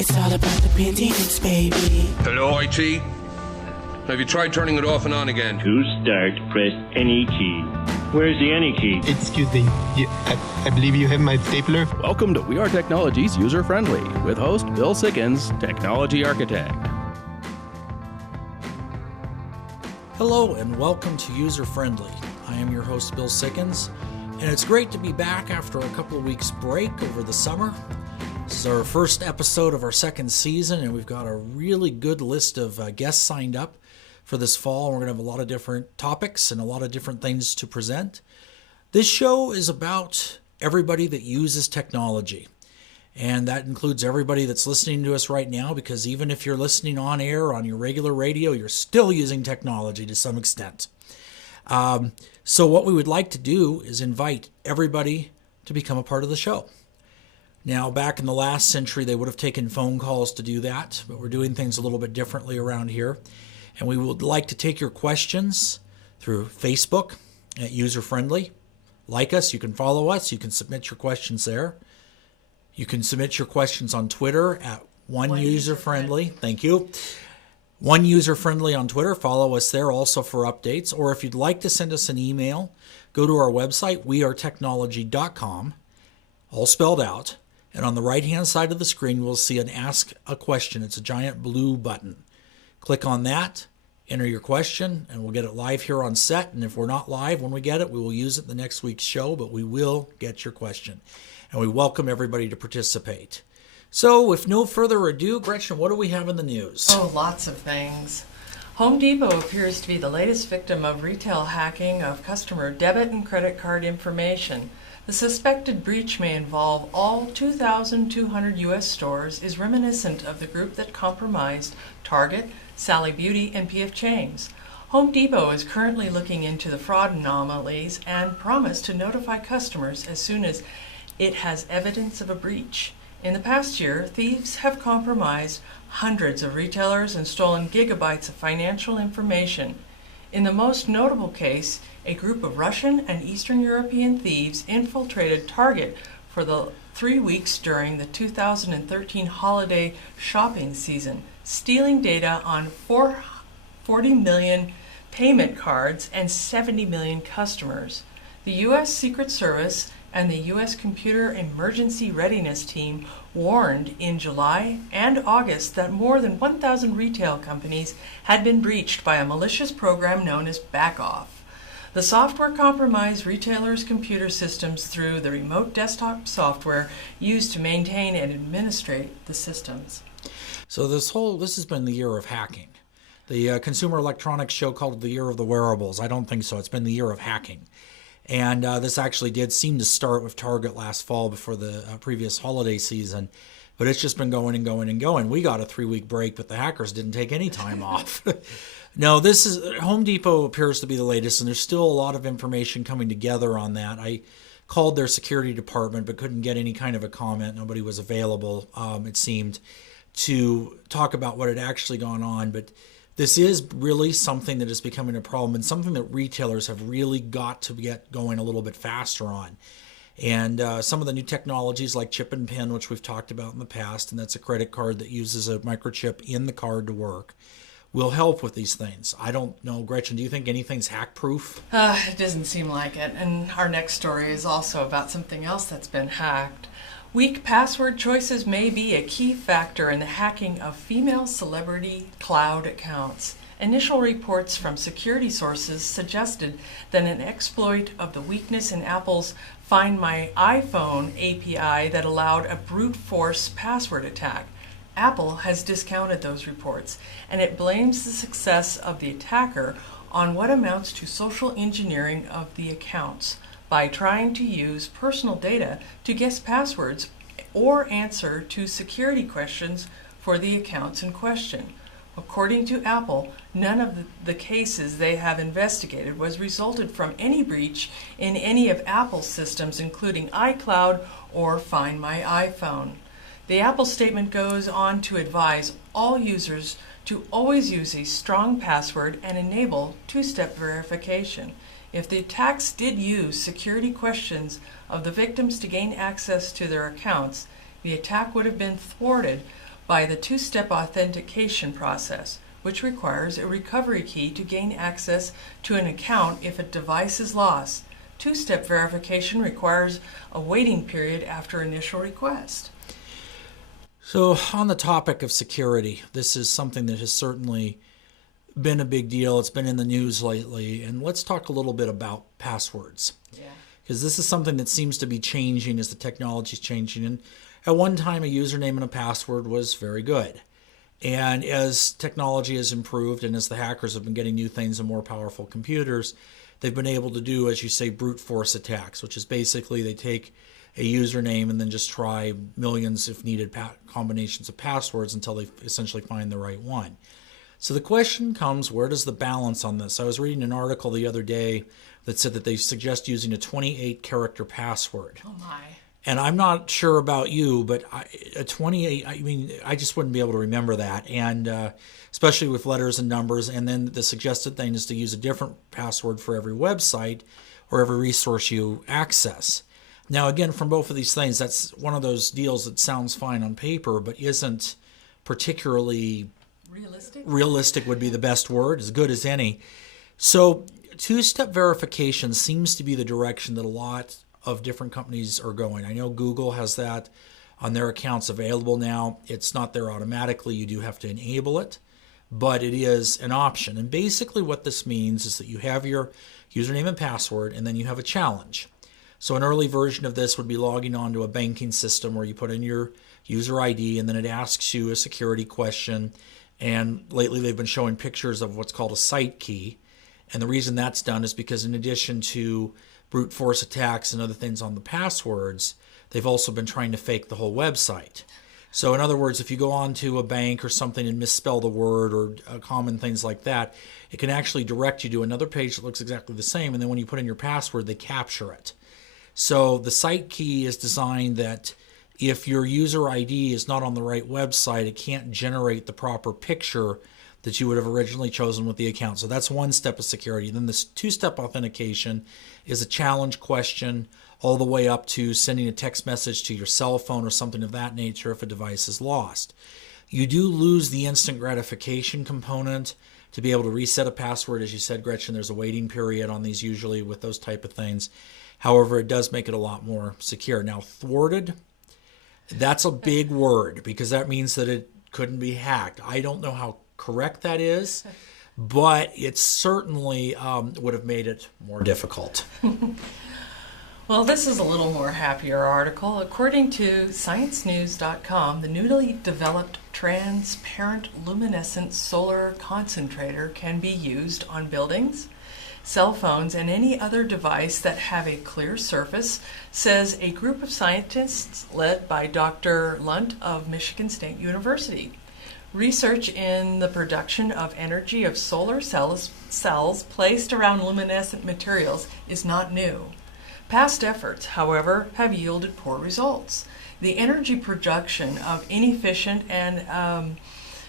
It's all about the maintenance, baby. Hello, IT? Have you tried turning it off and on again? To start, press any key. Where's the any key? Excuse me, I believe you have my stapler. Welcome to We Are Technology's User Friendly with host Bill Sickens, Technology Architect. Hello and welcome to User Friendly. I am your host Bill Sickens, and it's great to be back after a couple of weeks break over the summer. This is our first episode of our second season, and we've got a really good list of guests signed up for this fall. We're going to have a lot of different topics and a lot of different things to present. This show is about everybody that uses technology, and that includes everybody that's listening to us right now, because even if you're listening on air on your regular radio, you're still using technology to some extent. So what we would like to do is invite everybody to become a part of the show. Now, back in the last century, they would have taken phone calls to do that, but we're doing things a little bit differently around here. And we would like to take your questions through Facebook at User Friendly. Like us, you can follow us, you can submit your questions there. You can submit your questions on Twitter at One User Friendly. Thank you. One User Friendly on Twitter. Follow us there also for updates. Or if you'd like to send us an email, go to our website, wearetechnology.com, all spelled out. And on the right-hand side of the screen, we'll see an Ask a Question. It's a giant blue button. Click on that, enter your question, and we'll get it live here on set. And if we're not live when we get it, we will use it in the next week's show, but we will get your question. And we welcome everybody to participate. So with no further ado, Gretchen, what do we have in the news? Oh, lots of things. Home Depot appears to be the latest victim of retail hacking of customer debit and credit card information. The suspected breach may involve all 2,200 U.S. stores, is reminiscent of the group that compromised Target, Sally Beauty, and P.F. Chang's. Home Depot is currently looking into the fraud anomalies and promised to notify customers as soon as it has evidence of a breach. In the past year, thieves have compromised hundreds of retailers and stolen gigabytes of financial information. In the most notable case, a group of Russian and Eastern European thieves infiltrated Target for the 3 weeks during the 2013 holiday shopping season, stealing data on 40 million payment cards and 70 million customers. The U.S. Secret Service and the U.S. Computer Emergency Readiness Team warned in July and August that more than 1,000 retail companies had been breached by a malicious program known as Backoff. The software compromised retailers' computer systems through the remote desktop software used to maintain and administrate the systems. So this has been the year of hacking. The Consumer Electronics Show called it the year of the wearables. I don't think so. It's been the year of hacking. And this actually did seem to start with Target last fall before the previous holiday season. But it's just been going and going and going. We got a 3-week break, but the hackers didn't take any time off. No, Home Depot appears to be the latest, and there's still a lot of information coming together on that. I called their security department, but couldn't get any kind of a comment. Nobody was available, it seemed, to talk about what had actually gone on. But this is really something that is becoming a problem, and something that retailers have really got to get going a little bit faster on. And some of the new technologies like chip and pin, which we've talked about in the past, and that's a credit card that uses a microchip in the card to work, will help with these things. I don't know, Gretchen, do you think anything's hack-proof? It doesn't seem like it. And our next story is also about something else that's been hacked. Weak password choices may be a key factor in the hacking of female celebrity cloud accounts. Initial reports from security sources suggested that an exploit of the weakness in Apple's Find My iPhone API that allowed a brute force password attack. Apple has discounted those reports, and it blames the success of the attacker on what amounts to social engineering of the accounts by trying to use personal data to guess passwords or answer to security questions for the accounts in question. According to Apple, none of the cases they have investigated was resulted from any breach in any of Apple's systems, including iCloud or Find My iPhone. The Apple statement goes on to advise all users to always use a strong password and enable two-step verification. If the attacks did use security questions of the victims to gain access to their accounts, the attack would have been thwarted by the two-step authentication process, which requires a recovery key to gain access to an account if a device is lost. Two-step verification requires a waiting period after initial request. So on the topic of security, this is something that has certainly been a big deal. It's been in the news lately. And let's talk a little bit about passwords. Yeah. Because this is something that seems to be changing as the technology is changing. And at one time, a username and a password was very good. And as technology has improved and as the hackers have been getting new things and more powerful computers, they've been able to do, as you say, brute force attacks, which is basically they take a username and then just try millions, if needed, combinations of passwords until they essentially find the right one. So the question comes, where does the balance on this? I was reading an article the other day that said that they suggest using a 28-character password. Oh my. And I'm not sure about you, but a 28, I mean, I just wouldn't be able to remember that. And especially with letters and numbers. And then the suggested thing is to use a different password for every website or every resource you access. Now, again, from both of these things, that's one of those deals that sounds fine on paper, but isn't particularly realistic. Realistic would be the best word, as good as any. So two-step verification seems to be the direction that a lot of different companies are going. I know Google has that on their accounts available now. It's not there automatically. You do have to enable it, but it is an option. And basically what this means is that you have your username and password, and then you have a challenge. So an early version of this would be logging onto a banking system where you put in your user ID, and then it asks you a security question. And lately they've been showing pictures of what's called a site key. And the reason that's done is because in addition to brute force attacks and other things on the passwords, they've also been trying to fake the whole website. So in other words, if you go onto a bank or something and misspell the word or common things like that, it can actually direct you to another page that looks exactly the same. And then when you put in your password, they capture it. So the site key is designed that if your user ID is not on the right website, it can't generate the proper picture that you would have originally chosen with the account. So that's one step of security. Then this two-step authentication is a challenge question all the way up to sending a text message to your cell phone or something of that nature if a device is lost. You do lose the instant gratification component to be able to reset a password. As you said, Gretchen, there's a waiting period on these usually with those type of things. However, it does make it a lot more secure. Now, thwarted, that's a big word because that means that it couldn't be hacked. I don't know how correct that is, but it certainly would have made it more difficult. Well, this is a little more happier article. According to ScienceNews.com, the newly developed transparent luminescent solar concentrator can be used on buildings, cell phones, and any other device that have a clear surface, says a group of scientists led by Dr. Lunt of Michigan State University. Research in the production of energy of solar cells placed around luminescent materials is not new. Past efforts, however, have yielded poor results. The energy production of inefficient and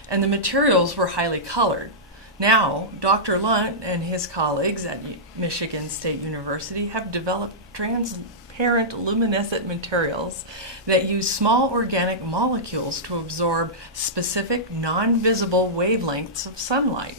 the materials were highly colored. Now, Dr. Lunt and his colleagues at Michigan State University have developed transparent luminescent materials that use small organic molecules to absorb specific non-visible wavelengths of sunlight.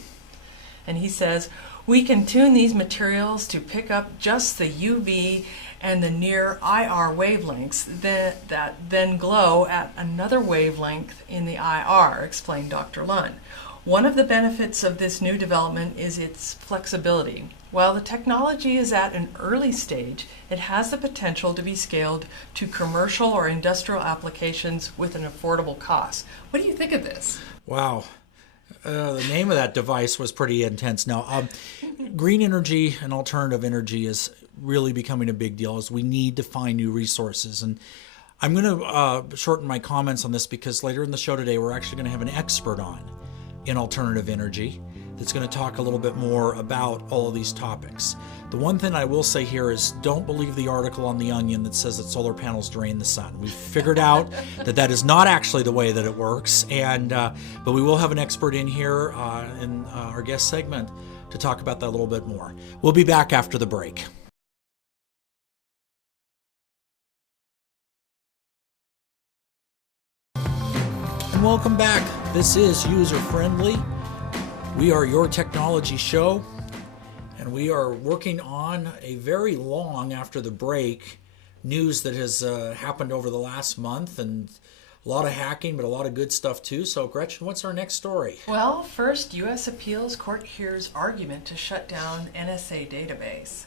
And he says, we can tune these materials to pick up just the UV and the near IR wavelengths that then glow at another wavelength in the IR, explained Dr. Lunt. One of the benefits of this new development is its flexibility. While the technology is at an early stage, it has the potential to be scaled to commercial or industrial applications with an affordable cost. What do you think of this? Wow. The name of that device was pretty intense. Now, green energy and alternative energy is really becoming a big deal as we need to find new resources. And I'm going to shorten my comments on this because later in the show today, we're actually going to have an expert on in alternative energy that's going to talk a little bit more about all of these topics. The one thing I will say here is don't believe the article on The Onion that says that solar panels drain the sun. We've figured out that that is not actually the way that it works, and but we will have an expert in here in our guest segment to talk about that a little bit more. We'll be back after the break. And welcome back. This is User Friendly. We are your technology show, and we are working on a very long after the break news that has happened over the last month, and a lot of hacking, but a lot of good stuff too. So Gretchen, what's our next story? Well, first, U.S. Appeals Court hears argument to shut down NSA database.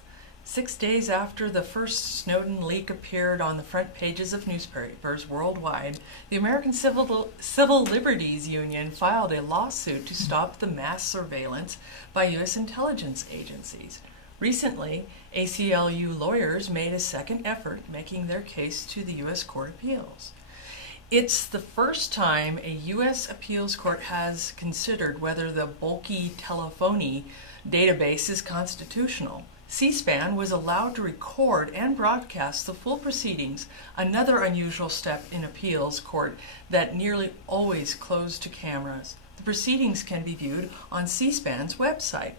6 days after the first Snowden leak appeared on the front pages of newspapers worldwide, the American Civil Liberties Union filed a lawsuit to stop the mass surveillance by U.S. intelligence agencies. Recently, ACLU lawyers made a second effort making their case to the U.S. Court of Appeals. It's the first time a U.S. appeals court has considered whether the bulky telephony database is constitutional. C-SPAN was allowed to record and broadcast the full proceedings, another unusual step in appeals court that nearly always closed to cameras. The proceedings can be viewed on C-SPAN's website.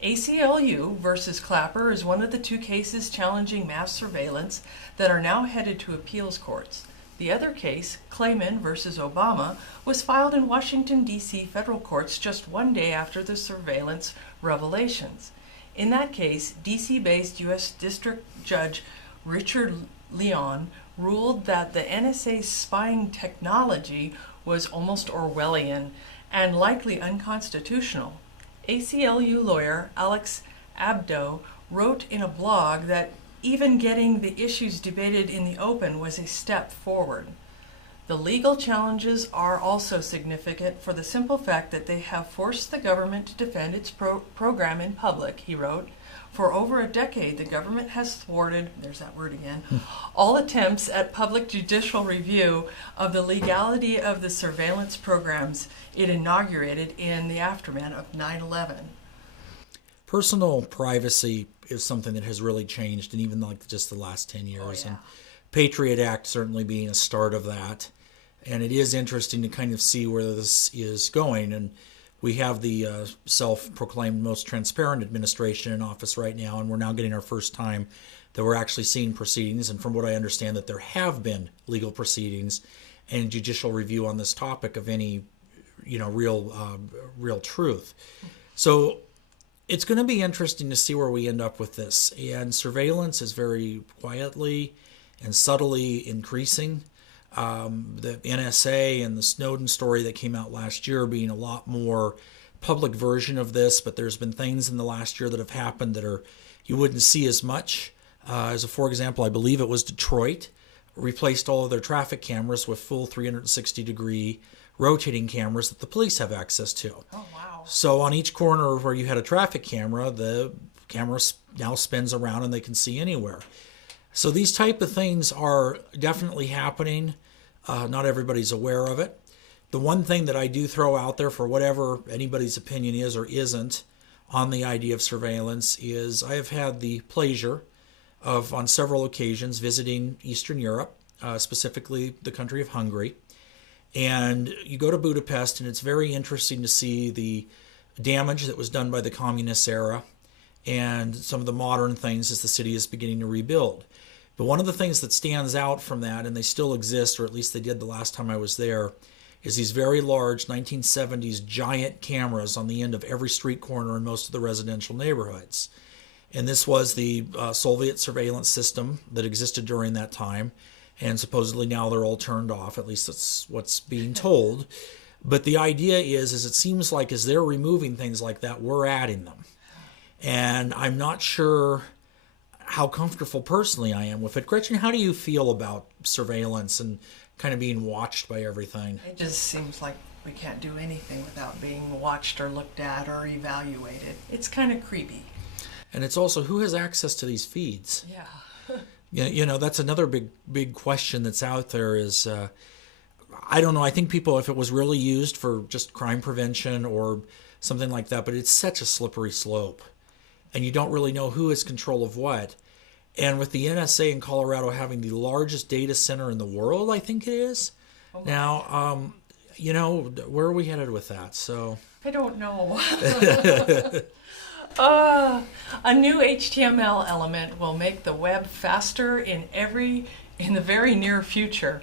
ACLU versus Clapper is one of the two cases challenging mass surveillance that are now headed to appeals courts. The other case, Clayman versus Obama, was filed in Washington, D.C. federal courts just 1 day after the surveillance revelations. In that case, D.C.-based U.S. District Judge Richard Leon ruled that the NSA's spying technology was almost Orwellian and likely unconstitutional. ACLU lawyer Alex Abdo wrote in a blog that even getting the issues debated in the open was a step forward. The legal challenges are also significant for the simple fact that they have forced the government to defend its program in public, he wrote. For over a decade, the government has thwarted, there's that word again, all attempts at public judicial review of the legality of the surveillance programs it inaugurated in the aftermath of 9/11. Personal privacy is something that has really changed, and even like just the last 10 years. And Patriot Act certainly being a start of that. And it is interesting to kind of see where this is going. And we have the self-proclaimed most transparent administration in office right now, and we're now getting our first time that we're actually seeing proceedings. And from what I understand, that there have been legal proceedings and judicial review on this topic of any, real truth. So it's going to be interesting to see where we end up with this. And surveillance is very quietly and subtly increasing. The NSA and the Snowden story that came out last year being a lot more public version of this, but there's been things in the last year that have happened that are you wouldn't see as much. For example, I believe it was Detroit replaced all of their traffic cameras with full 360-degree rotating cameras that the police have access to. Oh, wow. So on each corner where you had a traffic camera, the camera now spins around and they can see anywhere. So these type of things are definitely happening. Not everybody's aware of it. The one thing that I do throw out there for whatever anybody's opinion is or isn't on the idea of surveillance is I have had the pleasure of, on several occasions, visiting Eastern Europe, specifically the country of Hungary. And you go to Budapest, and it's very interesting to see the damage that was done by the communist era and some of the modern things as the city is beginning to rebuild. But one of the things that stands out from that, and they still exist, or at least they did the last time I was there, is these very large 1970s giant cameras on the end of every street corner in most of the residential neighborhoods. And this was the Soviet surveillance system that existed during that time. And supposedly now they're all turned off, at least that's what's being told. But the idea is it seems like as they're removing things like that, we're adding them. And I'm not sure how comfortable personally I am with it. Gretchen, how do you feel about surveillance and kind of being watched by everything? It just seems like we can't do anything without being watched or looked at or evaluated. It's kind of creepy. And it's also, who has access to these feeds? Yeah. That's another big question that's out there is, I don't know, I think people, if it was really used for just crime prevention or something like that, but it's such a slippery slope. And you don't really know who has control of what. And with the NSA in Colorado having the largest data center in the world, I think it is. Oh, now, where are we headed with that? So I don't know. A new HTML element will make the web faster in the very near future.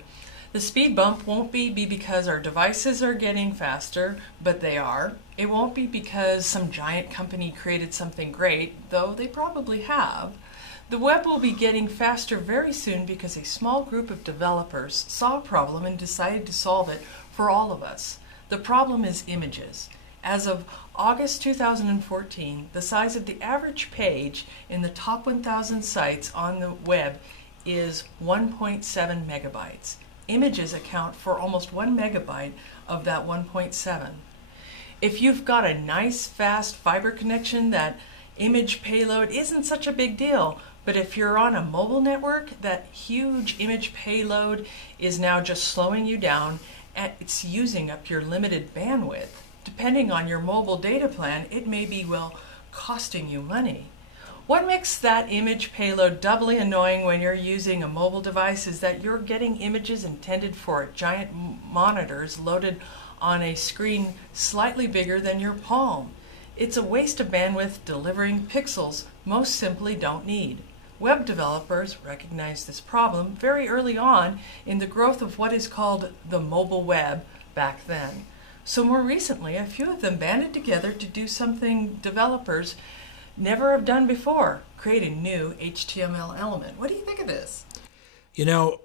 The speed bump won't be because our devices are getting faster, but they are. It won't be because some giant company created something great, though they probably have. The web will be getting faster very soon because a small group of developers saw a problem and decided to solve it for all of us. The problem is images. As of August 2014, the size of the average page in the top 1,000 sites on the web is 1.7 megabytes. Images account for almost 1 megabyte of that 1.7. If you've got a nice, fast fiber connection, that image payload isn't such a big deal. But if you're on a mobile network, that huge image payload is now just slowing you down, and it's using up your limited bandwidth. Depending on your mobile data plan, it may be, costing you money. What makes that image payload doubly annoying when you're using a mobile device is that you're getting images intended for giant monitors loaded on a screen slightly bigger than your palm. It's a waste of bandwidth delivering pixels most simply don't need. Web developers recognized this problem very early on in the growth of what is called the mobile web back then. So more recently, a few of them banded together to do something developers never have done before, create a new HTML element. What do you think of this? You know,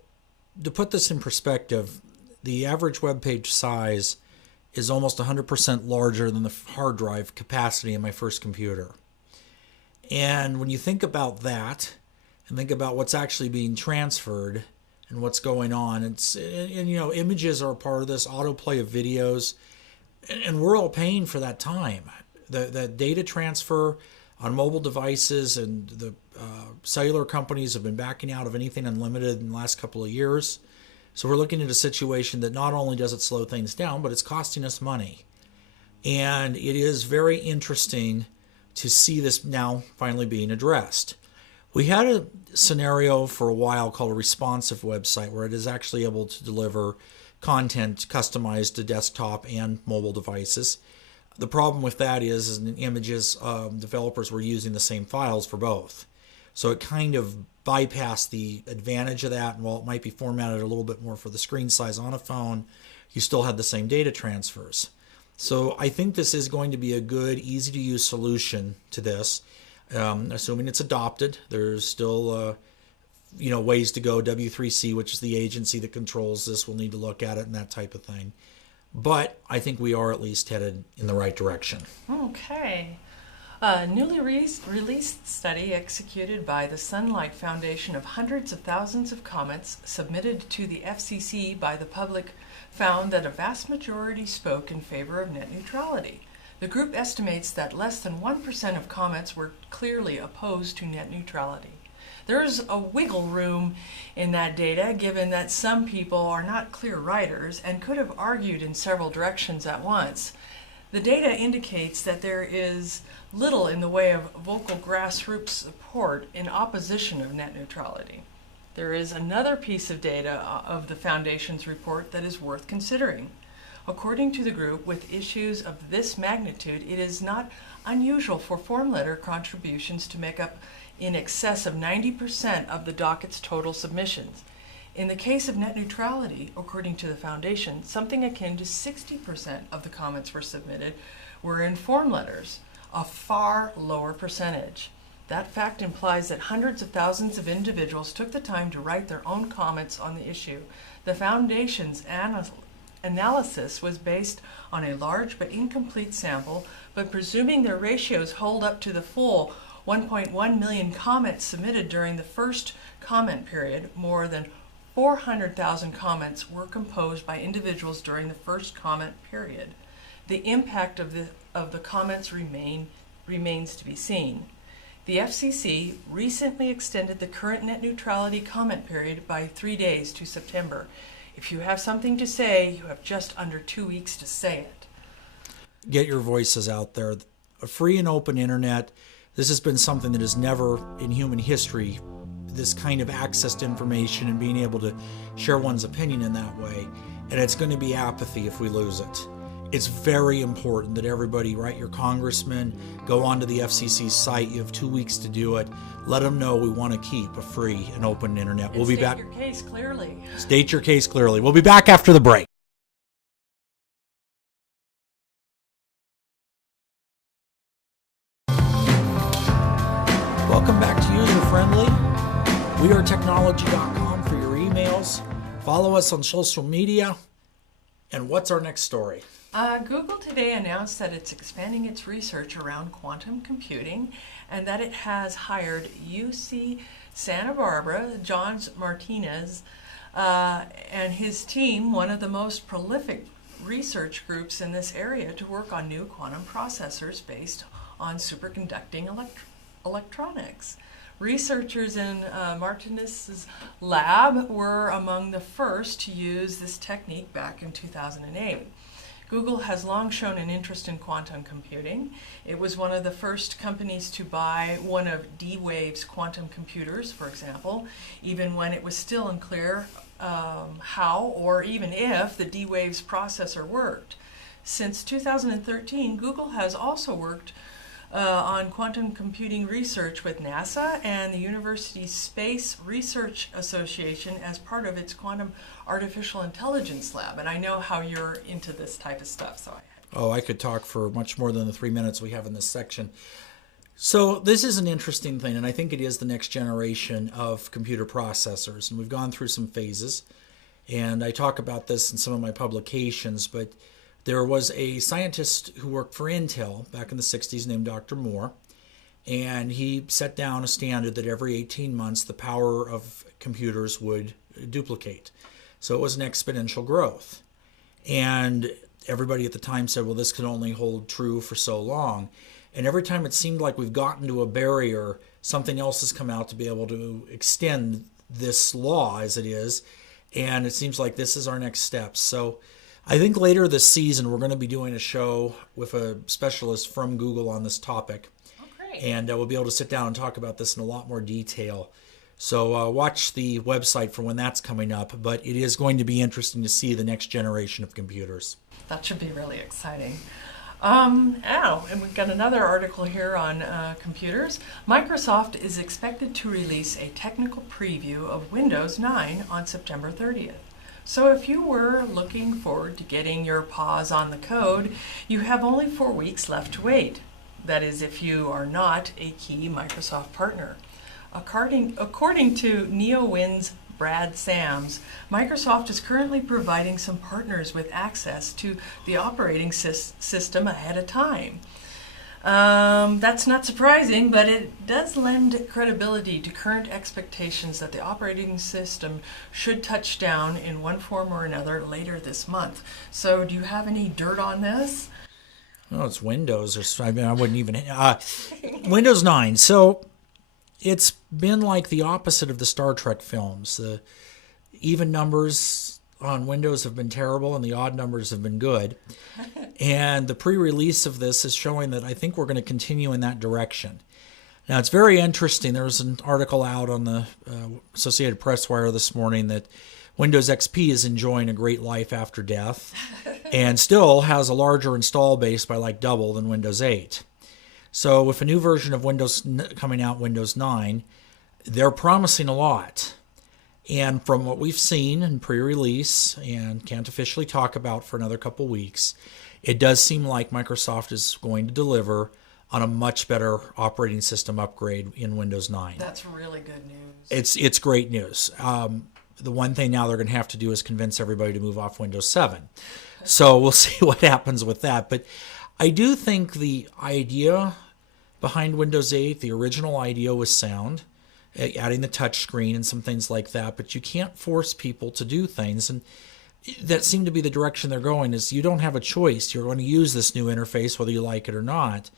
to put this in perspective, the average web page size is almost 100% larger than the hard drive capacity in my first computer. And when you think about that, and think about what's actually being transferred and what's going on, images are a part of this, autoplay of videos, and we're all paying for that time. The data transfer on mobile devices, and the cellular companies have been backing out of anything unlimited in the last couple of years. So we're looking at a situation that not only does it slow things down, but it's costing us money. And it is very interesting to see this now finally being addressed. We had a scenario for a while called a responsive website, where it is actually able to deliver content customized to desktop and mobile devices. The problem with that is in images, developers were using the same files for both. So it kind of bypassed the advantage of that, and while it might be formatted a little bit more for the screen size on a phone, you still had the same data transfers. So I think this is going to be a good, easy-to-use solution to this, assuming it's adopted. There's still ways to go. W3C, which is the agency that controls this, will need to look at it and that type of thing. But I think we are at least headed in the right direction. Okay. A newly released study executed by the Sunlight Foundation of hundreds of thousands of comments submitted to the FCC by the public found that a vast majority spoke in favor of net neutrality. The group estimates that less than 1% of comments were clearly opposed to net neutrality. There is a wiggle room in that data, given that some people are not clear writers and could have argued in several directions at once. The data indicates that there is little in the way of vocal grassroots support in opposition of net neutrality. There is another piece of data of the Foundation's report that is worth considering. According to the group, with issues of this magnitude, it is not unusual for form letter contributions to make up in excess of 90% of the docket's total submissions. In the case of net neutrality, according to the Foundation, something akin to 60% of the comments were submitted were in form letters, a far lower percentage. That fact implies that hundreds of thousands of individuals took the time to write their own comments on the issue. The Foundation's analysis was based on a large but incomplete sample, but presuming their ratios hold up to the full 1.1 million comments submitted during the first comment period, more than 400,000 comments were composed by individuals during the first comment period. The impact of the comments remains to be seen. The FCC recently extended the current net neutrality comment period by 3 days to September. If you have something to say, you have just under 2 weeks to say it. Get your voices out there. A free and open internet. This has been something that has never in human history, this kind of access to information and being able to share one's opinion in that way. And it's going to be apathy if we lose it. it's very important that everybody, write your congressman, go onto the FCC's site. You have 2 weeks to do it. Let them know we want to keep a free and open internet. We'll be back. State your case clearly. State your case clearly. We'll be back after the break. Welcome back to User Friendly. WeAreTechnology.com for your emails. Follow us on social media. And what's our next story? Google today announced that it's expanding its research around quantum computing and that it has hired UC Santa Barbara, John Martinez, and his team, one of the most prolific research groups in this area, to work on new quantum processors based on superconducting electronics. Researchers in Martinez's lab were among the first to use this technique back in 2008. Google has long shown an interest in quantum computing. It was one of the first companies to buy one of D-Wave's quantum computers, for example, even when it was still unclear how or even if the D-Wave's processor worked. Since 2013, Google has also worked on quantum computing research with NASA and the University Space Research Association as part of its Quantum Artificial Intelligence Lab. And I know how you're into this type of stuff, so I could talk for much more than the 3 minutes we have in this section. So this is an interesting thing, and I think it is the next generation of computer processors. And we've gone through some phases, and I talk about this in some of my publications, but there was a scientist who worked for Intel back in the 60s named Dr. Moore, and he set down a standard that every 18 months the power of computers would duplicate. So it was an exponential growth. And everybody at the time said, well, this can only hold true for so long. And every time it seemed like we've gotten to a barrier, something else has come out to be able to extend this law as it is. And it seems like this is our next step. So I think later this season we're going to be doing a show with a specialist from Google on this topic. Oh, great. And we'll be able to sit down and talk about this in a lot more detail. So watch the website for when that's coming up. But it is going to be interesting to see the next generation of computers. that should be really exciting. And we've got another article here on computers. Microsoft is expected to release a technical preview of Windows 9 on September 30th. So if you were looking forward to getting your paws on the code, you have only 4 weeks left to wait. That is, if you are not a key Microsoft partner. According to NeoWin's Brad Sams, Microsoft is currently providing some partners with access to the operating system ahead of time. That's not surprising, but it does lend credibility to current expectations that the operating system should touch down in one form or another later this month. So do you have any dirt on this? Oh, it's Windows. I wouldn't even... Windows 9. So it's been like the opposite of the Star Trek films. The even numbers on Windows have been terrible and the odd numbers have been good. And the pre-release of this is showing that I think we're going to continue in that direction. Now, it's very interesting. There was an article out on the Associated Press Wire this morning that Windows XP is enjoying a great life after death and still has a larger install base by like double than Windows 8. So with a new version of Windows coming out, Windows 9, they're promising a lot. And from what we've seen in pre-release and can't officially talk about for another couple weeks, it does seem like Microsoft is going to deliver on a much better operating system upgrade in Windows 9. That's really good news. It's great news. The one thing now they're going to have to do is convince everybody to move off Windows 7. So we'll see what happens with that. But I do think the idea behind Windows 8, the original idea was sound, adding the touch screen and some things like that. But you can't force people to do things. And that seemed to be the direction they're going, is you don't have a choice. You're going to use this new interface whether you like it or not.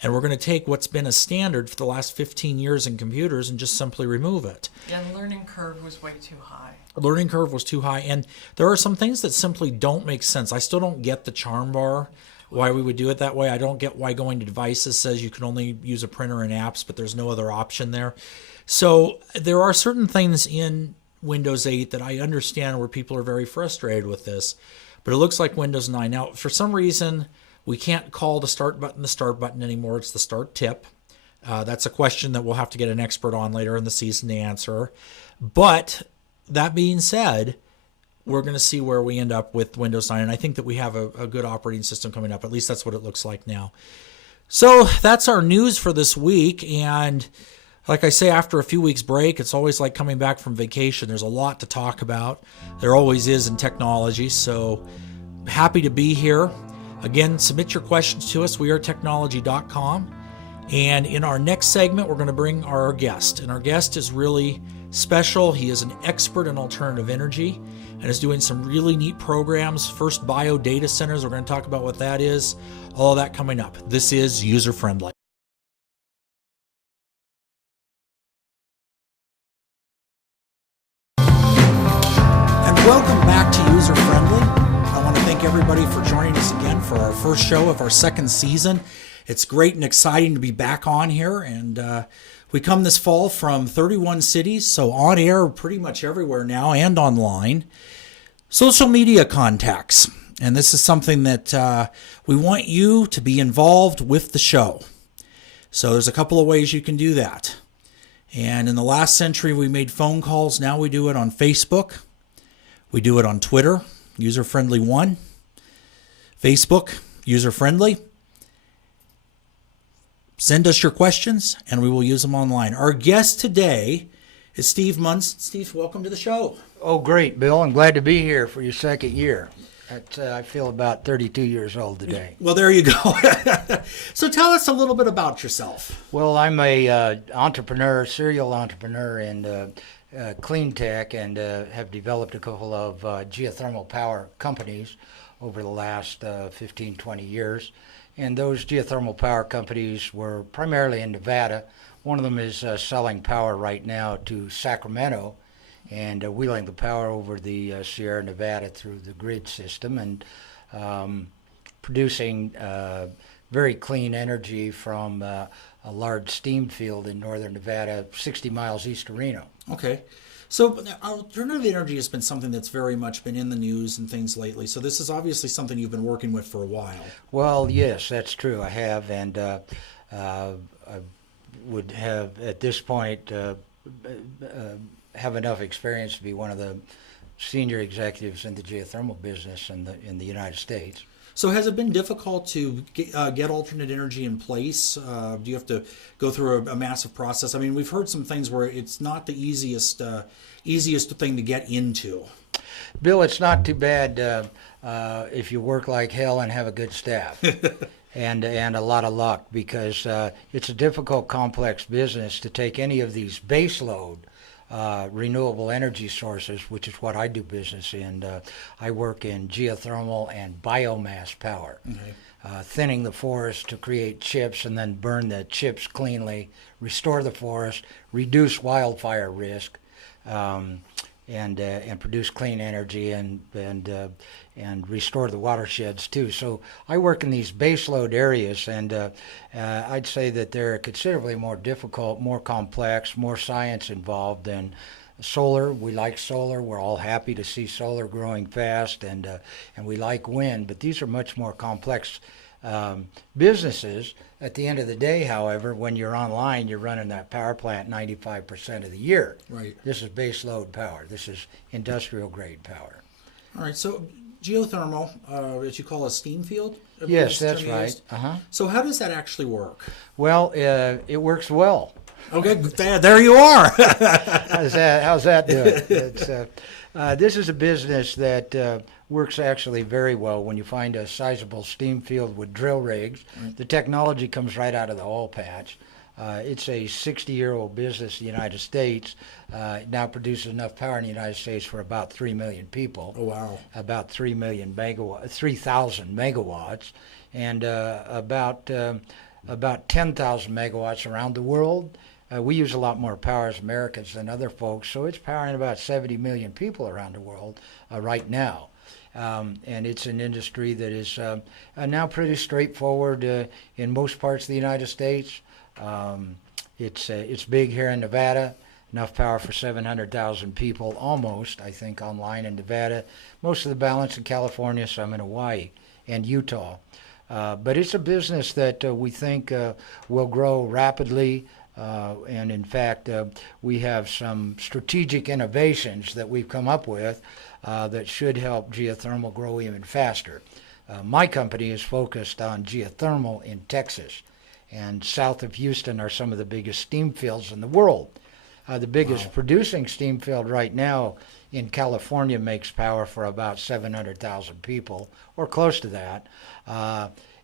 And we're going to take what's been a standard for the last 15 years in computers and just simply remove it. Yeah, the learning curve was way too high. The learning curve was too high. And there are some things that simply don't make sense. I still don't get the charm bar, why we would do it that way. I don't get why going to devices says you can only use a printer and apps, but there's no other option there. So there are certain things in Windows 8 that I understand where people are very frustrated with this. but it looks like Windows 9. Now, for some reason, we can't call the start button anymore. It's the start tip. That's a question that we'll have to get an expert on later in the season to answer. But that being said, we're going to see where we end up with Windows 9, and I think that we have a good operating system coming up. At least that's what it looks like now. So that's our news for this week, and like I say, after a few weeks break, it's always like coming back from vacation. There's a lot to talk about. There always is in technology, so happy to be here. Again, submit your questions to us, wearetechnology.com. And in our next segment, we're going to bring our guest. And our guest is really special. He is an expert in alternative energy and is doing some really neat programs. First bio data centers. We're going to talk about what that is. All of that coming up. This is User Friendly. And welcome back to User Friendly. I want to thank everybody for joining us again for our first show of our second season. It's great and exciting to be back on here, and we come this fall from 31 cities, so on air pretty much everywhere now and online. Social media contacts, and this is something that we want you to be involved with the show. So there's a couple of ways you can do that. And in the last century, we made phone calls. Now we do it on Facebook. We do it on Twitter, userfriendly1. Facebook, userfriendly. Send us your questions, and we will use them online. Our guest today is Steve Munson. Steve, welcome to the show. Oh, great, Bill. I'm glad to be here for your second year. I feel about 32 years old today. Well, there you go. So tell us a little bit about yourself. Well, I'm a entrepreneur, serial entrepreneur in clean tech, and have developed a couple of geothermal power companies over the last 15, 20 years. And those geothermal power companies were primarily in Nevada. One of them is selling power right now to Sacramento and wheeling the power over the Sierra Nevada through the grid system and producing very clean energy from a large steam field in northern Nevada, 60 miles east of Reno. Okay. So alternative energy has been something that's very much been in the news and things lately. So this is obviously something you've been working with for a while. Well, yes, that's true. I have, and I would have at this point have enough experience to be one of the senior executives in the geothermal business in the United States. So has it been difficult to get alternate energy in place? Do you have to go through a massive process? I mean, we've heard some things where it's not the easiest thing to get into. Bill, it's not too bad if you work like hell and have a good staff and a lot of luck, because it's a difficult, complex business to take any of these base load renewable energy sources, which is what I do business in. I work in geothermal and biomass power, thinning the forest to create chips and then burn the chips cleanly, restore the forest, reduce wildfire risk, and produce clean energy and restore the watersheds too. So I work in these baseload areas, and I'd say that they're considerably more difficult, more complex, more science involved than solar. We like solar. We're all happy to see solar growing fast, and we like wind. But these are much more complex businesses. At the end of the day, however, when you're online, you're running that power plant 95% of the year. Right. This is base load power. This is industrial grade power. All right. So geothermal, as you call a steam field? Yes, that's right. So how does that actually work? Well, it works well. Okay, there you are. How's that doing? This is a business that works actually very well when you find a sizable steam field with drill rigs. Right. The technology comes right out of the oil patch. It's a 60-year-old business in the United States. It now produces enough power in the United States for about 3 million people. Oh, wow. About 3,000 megawatts, and about 10,000 megawatts around the world. We use a lot more power as Americans than other folks, so it's powering about 70 million people around the world right now. And it's an industry that is now pretty straightforward in most parts of the United States. It's big here in Nevada. enough power for 700,000 people almost, I think, online in Nevada. Most of the balance in California, some in Hawaii and Utah. But it's a business that we think will grow rapidly. And in fact, we have some strategic innovations that we've come up with that should help geothermal grow even faster. My company is focused on geothermal in Texas, and south of Houston are some of the biggest steam fields in the world. The biggest producing steam field right now in California makes power for about 700,000 people, or close to that.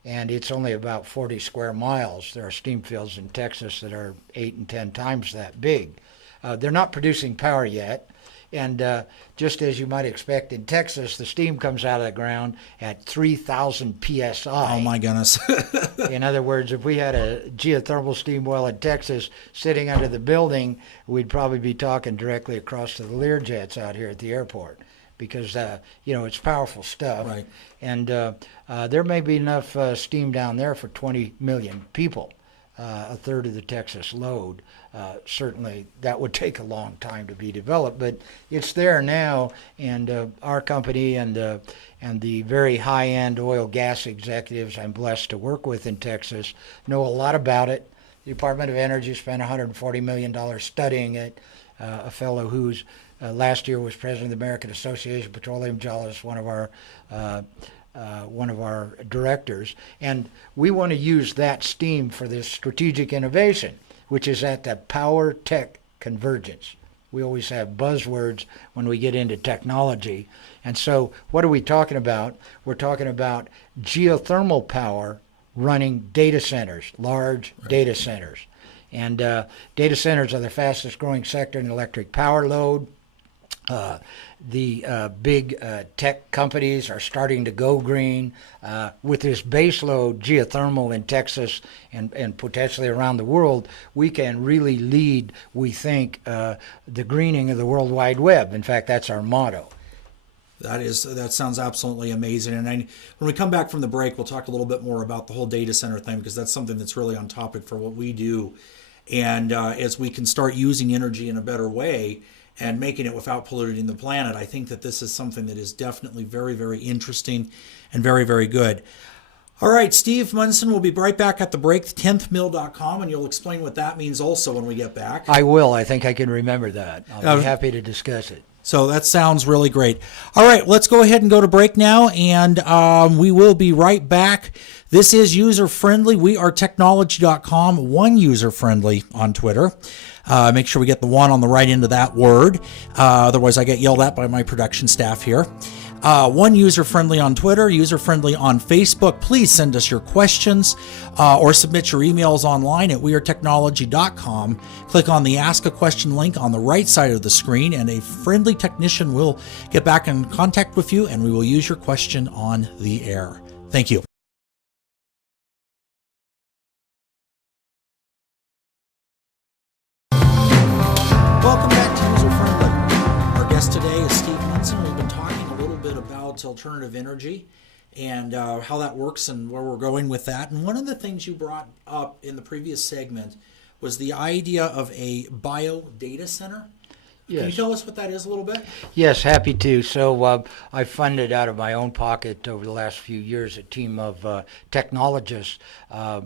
And it's only about 40 square miles. There are steam fields in Texas that are 8 and 10 times that big. They're not producing power yet. And just as you might expect in Texas, the steam comes out of the ground at 3,000 psi. Oh my goodness. In other words, if we had a geothermal steam well in Texas sitting under the building, we'd probably be talking directly across to the Learjets out here at the airport, because it's powerful stuff. Right. And there may be enough steam down there for 20 million people, a third of the Texas load. Certainly that would take a long time to be developed, but it's there now, and our company and the very high-end oil gas executives I'm blessed to work with in Texas know a lot about it. The Department of Energy spent $140 million studying it. A fellow who's last year was president of the American Association of Petroleum Geologists, one of our directors, and we want to use that steam for this strategic innovation, which is at the power tech convergence. We always have buzzwords when we get into technology. And so what are we talking about? We're talking about geothermal power running data centers, large data centers. And data centers are the fastest growing sector in electric power load. The big tech companies are starting to go green. With this baseload geothermal in Texas and potentially around the world, we can really lead, we think, the greening of the World Wide Web. In fact, that's our motto. That sounds absolutely amazing. And when we come back from the break, we'll talk a little bit more about the whole data center thing, because that's something that's really on topic for what we do. And as we can start using energy in a better way and making it without polluting the planet, I think that this is something that is definitely very, very interesting and very, very good. All right, Steve Munson will be right back at the break, 10thmill.com, and you'll explain what that means also when we get back. I will. I think I can remember that. I'll be happy to discuss it. So that sounds really great. All right, let's go ahead and go to break now, and we will be right back. This is User Friendly. We are technology.com, one user friendly on Twitter. Make sure we get the one on the right end of that word. Otherwise, I get yelled at by my production staff here. One user-friendly on Twitter, user-friendly on Facebook. Please send us your questions or submit your emails online at wearetechnology.com. Click on the Ask a Question link on the right side of the screen, and a friendly technician will get back in contact with you, and we will use your question on the air. Thank you. Welcome back to User Friendly. Our guest today is Steve Munson. We've been talking a little bit about alternative energy and how that works and where we're going with that. And one of the things you brought up in the previous segment was the idea of a bio data center. Yes. Can you tell us what that is a little bit? Yes, happy to. So I funded out of my own pocket over the last few years a team of technologists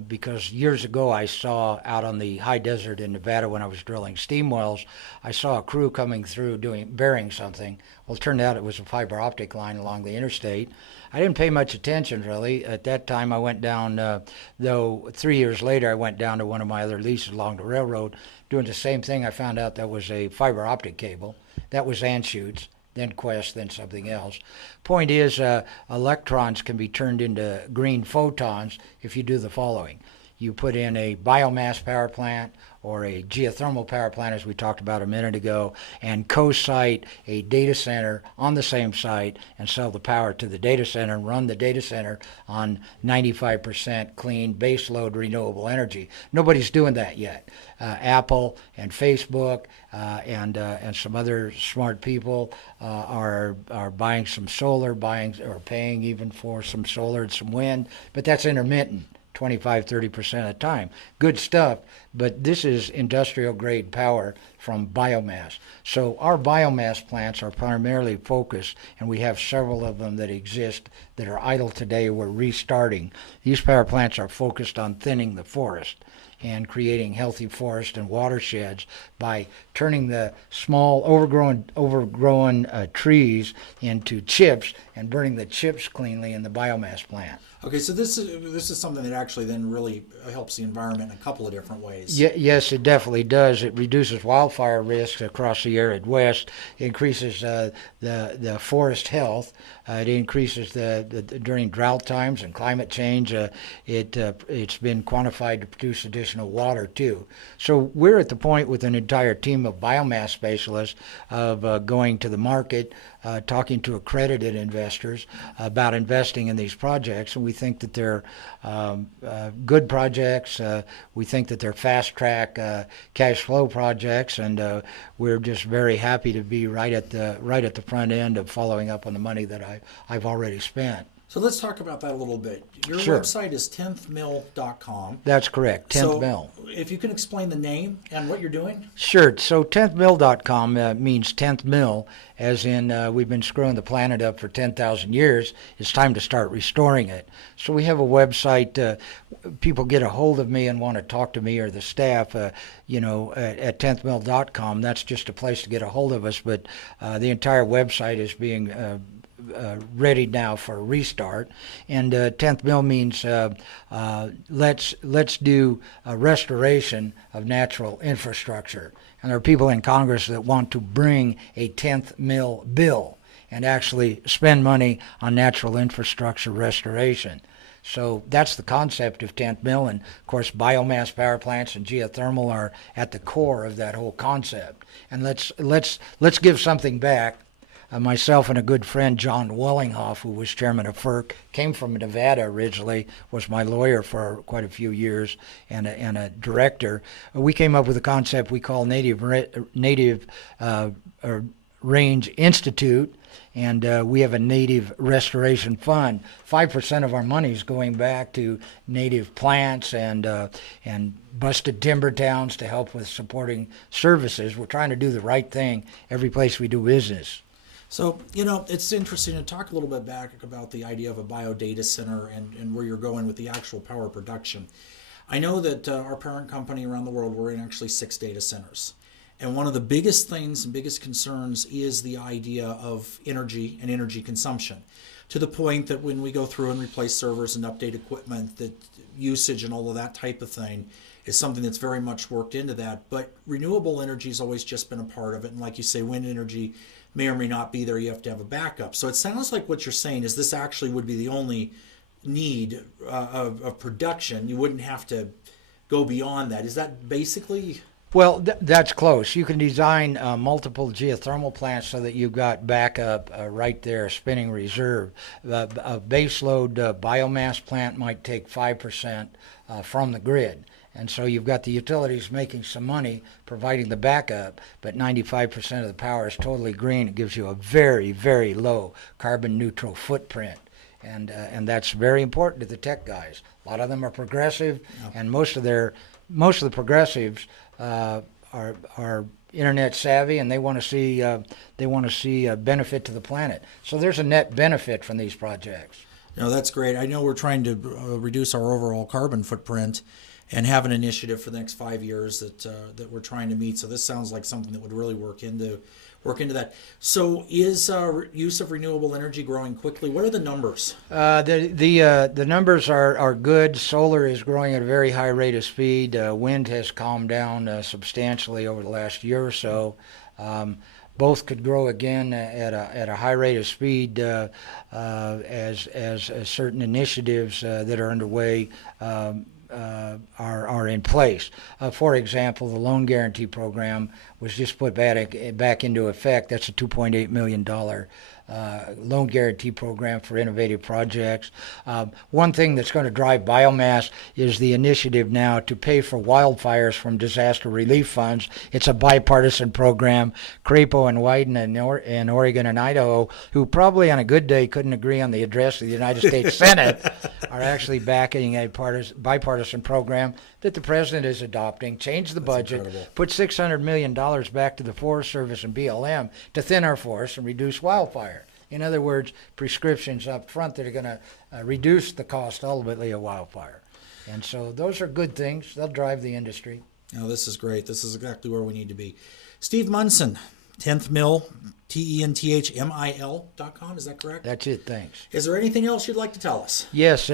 because years ago I saw out on the high desert in Nevada when I was drilling steam wells, I saw a crew coming through burying something. Well, it turned out it was a fiber optic line along the interstate. I didn't pay much attention, really. At that time, I went down, though 3 years later, I went down to one of my other leases along the railroad, doing the same thing. I found out that was a fiber optic cable. That was Anschutz, then Quest, then something else. Point is, electrons can be turned into green photons if you do the following. You put in a biomass power plant or a geothermal power plant, as we talked about a minute ago, and co-site a data center on the same site and sell the power to the data center and run the data center on 95% clean baseload renewable energy. Nobody's doing that yet. Apple and Facebook and some other smart people are buying some solar, or paying even for some solar and some wind, but that's intermittent. 25-30% of the time. Good stuff, but this is industrial grade power from biomass. So our biomass plants are primarily focused, and we have several of them that exist that are idle today. We're restarting. These power plants are focused on thinning the forest and creating healthy forest and watersheds by turning the small overgrown trees into chips and burning the chips cleanly in the biomass plant. Okay, so this is something that actually then really helps the environment in a couple of different ways. Yes, it definitely does. It reduces wildfire risks across the arid West. It increases the forest health. It increases during drought times and climate change. It's been quantified to produce additional water too. So we're at the point with an entire team of biomass specialists of going to the market, talking to accredited investors about investing in these projects, and we think that they're good projects. We think that they're fast-track cash flow projects, and we're just very happy to be right at the front end of following up on the money that I've already spent. So let's talk about that a little bit. Your Sure. website is 10thmill.com. That's correct, 10th So Mill. if you can explain the name and what you're doing. Sure. So 10thmill.com means 10th mill, as in we've been screwing the planet up for 10,000 years. It's time to start restoring it. So we have a website. People get a hold of me and want to talk to me or the staff, at 10thmill.com. That's just a place to get a hold of us. But the entire website is being ready now for a restart, and 10th Mill means let's do a restoration of natural infrastructure. And there are people in Congress that want to bring a 10th Mill bill and actually spend money on natural infrastructure restoration. So that's the concept of 10th Mill, and of course biomass power plants and geothermal are at the core of that whole concept. And let's give something back. Myself and a good friend, John Wellinghoff, who was chairman of FERC, came from Nevada originally, was my lawyer for quite a few years, and a director. We came up with a concept we call Native Range Institute, and we have a native restoration fund. 5% of our money is going back to native plants and busted timber towns to help with supporting services. We're trying to do the right thing every place we do business. So, it's interesting to talk a little bit back about the idea of a bio data center and where you're going with the actual power production. I know that our parent company around the world, we're in actually 6 data centers. And one of the biggest things and biggest concerns is the idea of energy and energy consumption, to the point that when we go through and replace servers and update equipment, that usage and all of that type of thing is something that's very much worked into that. But renewable energy has always just been a part of it. And like you say, wind energy may or may not be there. You have to have a backup. So it sounds like what you're saying is this actually would be the only need of production. You wouldn't have to go beyond that. Is that basically? Well, that's close. You can design multiple geothermal plants so that you've got backup right there, spinning reserve. A baseload biomass plant might take 5% from the grid. And so you've got the utilities making some money providing the backup, but 95% of the power is totally green. It gives you a very, very low carbon neutral footprint. And that's very important to the tech guys. A lot of them are progressive, and most of the progressives are internet savvy, and they want to see a benefit to the planet. So there's a net benefit from these projects. No, that's great. I know we're trying to reduce our overall carbon footprint and have an initiative for the next 5 years that we're trying to meet. So this sounds like something that would really work into that. So is use of renewable energy growing quickly? What are the numbers? The numbers are good. Solar is growing at a very high rate of speed. Wind has calmed down substantially over the last year or so. Both could grow again at a high rate of speed as certain initiatives that are underway are in place. For example, the loan guarantee program was just put back into effect. That's a $2.8 million loan guarantee program for innovative projects. One thing that's going to drive biomass is the initiative now to pay for wildfires from disaster relief funds. It's a bipartisan program. Crapo and Wyden in Oregon and Idaho, who probably on a good day couldn't agree on the address of the United States Senate, are actually backing a bipartisan program that the president is adopting, change the budget, put $600 million back to the Forest Service and BLM to thin our forests and reduce wildfire. In other words, prescriptions up front that are going to reduce the cost ultimately of wildfire. And so those are good things. They'll drive the industry. Oh, this is great. This is exactly where we need to be. Steve Munson, 10th Mill, TENTHMIL.com. Is that correct? That's it. Thanks. Is there anything else you'd like to tell us? Yes.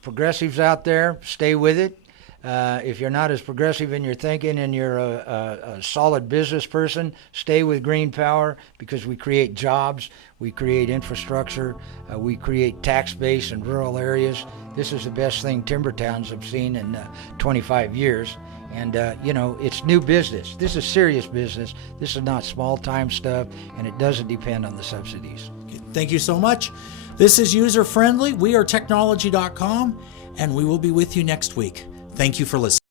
Progressives out there, stay with it. If you're not as progressive in your thinking and you're a solid business person, stay with Green Power, because we create jobs, we create infrastructure, we create tax base in rural areas. This is the best thing timber towns have seen in 25 years. And, it's new business. This is serious business. This is not small-time stuff, and it doesn't depend on the subsidies. Okay, thank you so much. This is User Friendly. We are technology.com, and we will be with you next week. Thank you for listening.